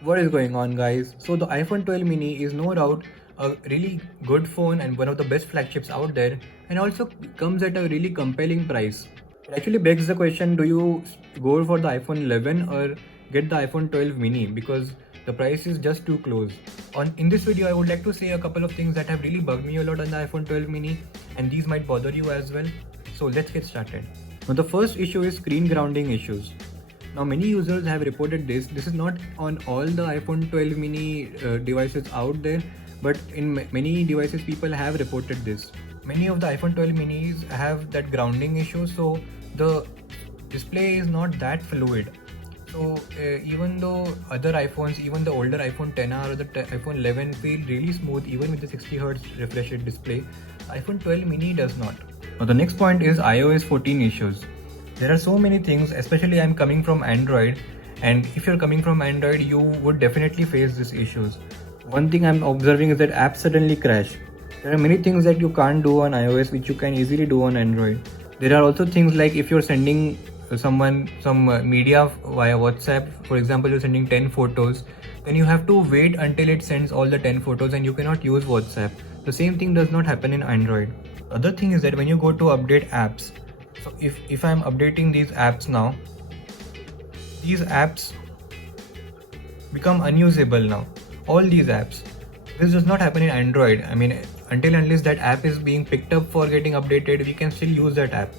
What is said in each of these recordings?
What is going on, guys? So the iPhone 12 mini is no doubt a really good phone and one of the best flagships out there, and also comes at a really compelling price. It actually begs the question, do you go for the iPhone 11 or get the iPhone 12 mini, because the price is just too close. In this video I would like to say a couple of things that have really bugged me a lot on the iPhone 12 mini, and these might bother you as well. So let's get started. Now the first issue is screen grounding issues. Now many users have reported this. This is not on all the iPhone 12 mini devices out there, but in many devices people have reported this. Many of the iPhone 12 minis have that grounding issue, so the display is not that fluid. So even though other iPhones, even the older iPhone 10R or the iPhone 11 feel really smooth even with the 60Hz refresh rate display, iPhone 12 mini does not. Now the next point is iOS 14 issues. There are so many things, especially I'm coming from Android, and if you're coming from Android you would definitely face these issues. One thing I'm observing is that apps suddenly crash. There are many things that you can't do on iOS which you can easily do on Android. There are also things like if you're sending someone some media via WhatsApp, for example you're sending 10 photos, then you have to wait until it sends all the 10 photos and you cannot use WhatsApp. The same thing does not happen in Android. Other thing is that when you go to update apps, so if I'm updating these apps now, these apps become unusable now. All these apps. This does not happen in Android. I mean, until and unless that app is being picked up for getting updated, we can still use that app.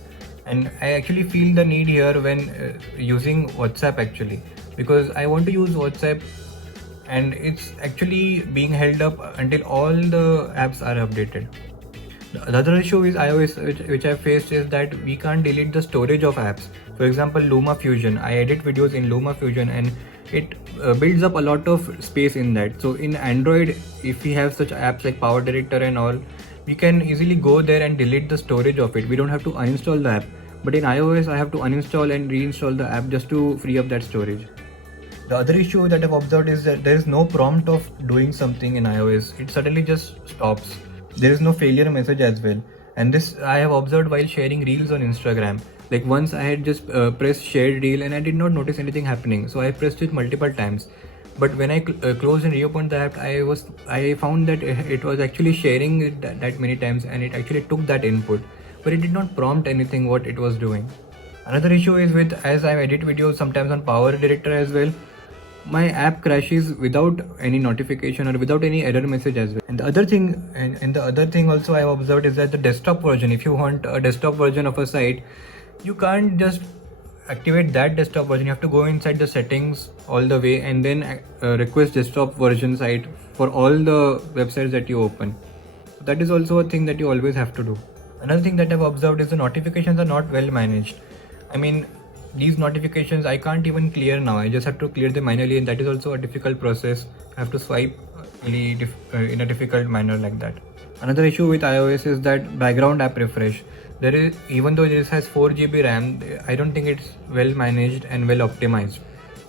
And I actually feel the need here when using WhatsApp actually, because I want to use WhatsApp and it's actually being held up until all the apps are updated. The other issue is iOS which I faced is that we can't delete the storage of apps. For example, LumaFusion. I edit videos in LumaFusion and it builds up a lot of space in that. So in Android, if we have such apps like Power Director and all, we can easily go there and delete the storage of it. We don't have to uninstall the app. But in iOS, I have to uninstall and reinstall the app just to free up that storage. The other issue that I've observed is that there is no prompt of doing something in iOS. It suddenly just stops. There is no failure message as well, and this I have observed while sharing reels on Instagram. Like once I had just pressed share reel and I did not notice anything happening, so I pressed it multiple times. But when I closed and reopened the app, I found that it was actually sharing it that many times, and it actually took that input, but it did not prompt anything what it was doing. Another issue is with, as I edit videos sometimes on Power Director as well, my app crashes without any notification or without any error message as well. And the other thing also I have observed is that the desktop version, if you want a desktop version of a site, you can't just activate that desktop version. You have to go inside the settings all the way and then request desktop version site for all the websites that you open. So that is also a thing that you always have to do. Another thing that I've observed is the notifications are not well managed. I mean, these notifications I can't even clear now. I just have to clear them manually, and that is also a difficult process. I have to swipe really in a difficult manner like that. Another issue with iOS is that background app refresh. There is, even though this has 4 GB RAM, I don't think it's well managed and well optimized.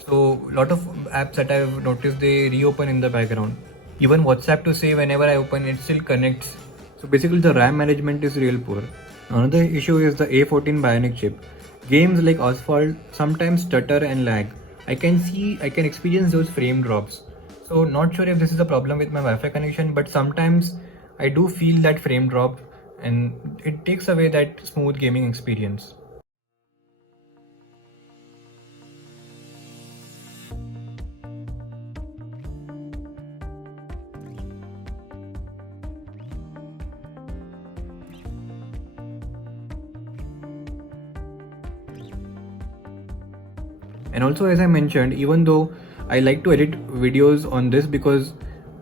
So a lot of apps that I've noticed, they reopen in the background. Even WhatsApp to say whenever I open it still connects. So basically the RAM management is real poor. Another issue is the A14 Bionic chip. Games like Asphalt sometimes stutter and lag. I can experience those frame drops. So not sure if this is a problem with my Wi-Fi connection, but sometimes I do feel that frame drop and it takes away that smooth gaming experience. And also, as I mentioned, even though I like to edit videos on this because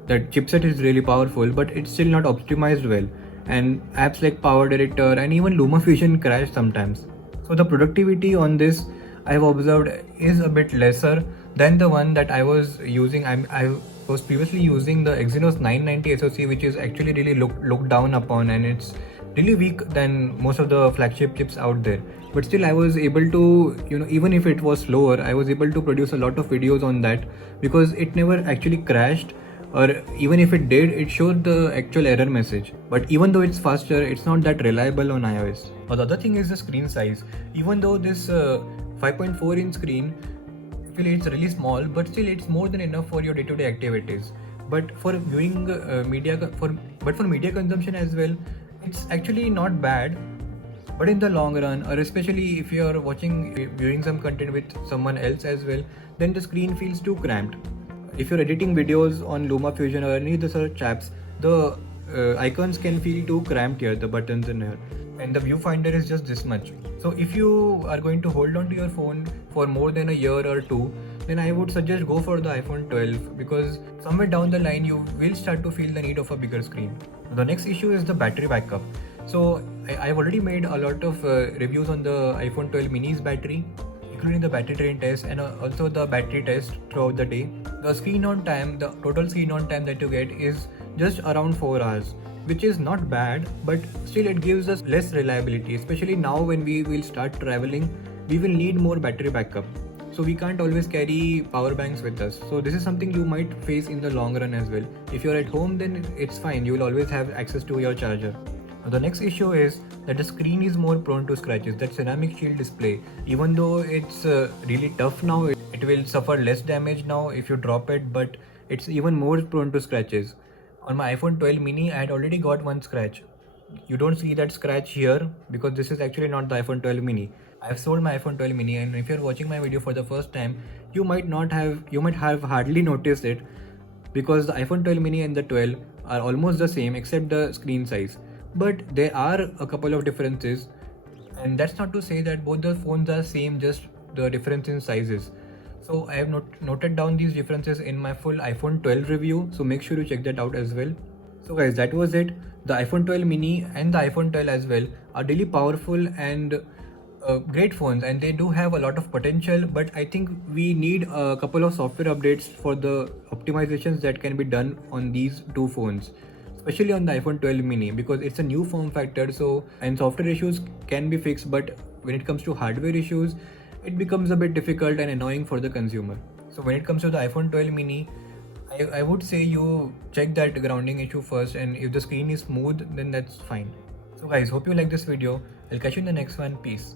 that chipset is really powerful, but it's still not optimized well, and apps like Power Director and even LumaFusion crash sometimes. So the productivity on this I've observed is a bit lesser than the one that I was using. I was previously using the Exynos 990 SoC, which is actually really looked down upon, and it's really weak than most of the flagship chips out there. But still I was able to, even if it was slower, I was able to produce a lot of videos on that because it never actually crashed, or even if it did, it showed the actual error message. But even though it's faster, it's not that reliable on iOS. But the other thing is the screen size. Even though this 5.4 inch screen Actually, it's really small, but still it's more than enough for your day-to-day activities. But for viewing for media consumption as well, it's actually not bad. But in the long run, or especially if you are viewing some content with someone else as well, then the screen feels too cramped. If you're editing videos on LumaFusion or any other such apps, the icons can feel too cramped here, the buttons in here, and the viewfinder is just this much. So if you are going to hold on to your phone for more than a year or two, then I would suggest go for the iPhone 12, because somewhere down the line you will start to feel the need of a bigger screen. The next issue is the battery backup. So I've already made a lot of reviews on the iPhone 12 mini's battery, including the battery drain test and also the battery test throughout the day. The total screen on time that you get is just around 4 hours, which is not bad, but still it gives us less reliability, especially now when we will start traveling. We will need more battery backup, so we can't always carry power banks with us. So this is something you might face in the long run as well. If you're at home, then it's fine, you will always have access to your charger. Now, the next issue is that the screen is more prone to scratches. That ceramic shield display, even though it's really tough now, it will suffer less damage now if you drop it, but it's even more prone to scratches. On my iPhone 12 mini, I had already got one scratch. You don't see that scratch here because this is actually not the iPhone 12 mini. I have sold my iPhone 12 mini, and if you're watching my video for the first time, you might have hardly noticed it, because the iPhone 12 mini and the 12 are almost the same except the screen size. But there are a couple of differences, and that's not to say that both the phones are same, just the difference in sizes. So I have noted down these differences in my full iPhone 12 review, so make sure you check that out as well. So guys, that was it. The iPhone 12 mini and the iPhone 12 as well are really powerful and great phones, and they do have a lot of potential, but I think we need a couple of software updates for the optimizations that can be done on these two phones, especially on the iPhone 12 mini, because it's a new form factor, and software issues can be fixed, but when it comes to hardware issues, it becomes a bit difficult and annoying for the consumer. So when it comes to the iPhone 12 mini, I would say you check that grounding issue first, and if the screen is smooth, then that's fine. So guys, hope you like this video. I'll catch you in the next one. Peace.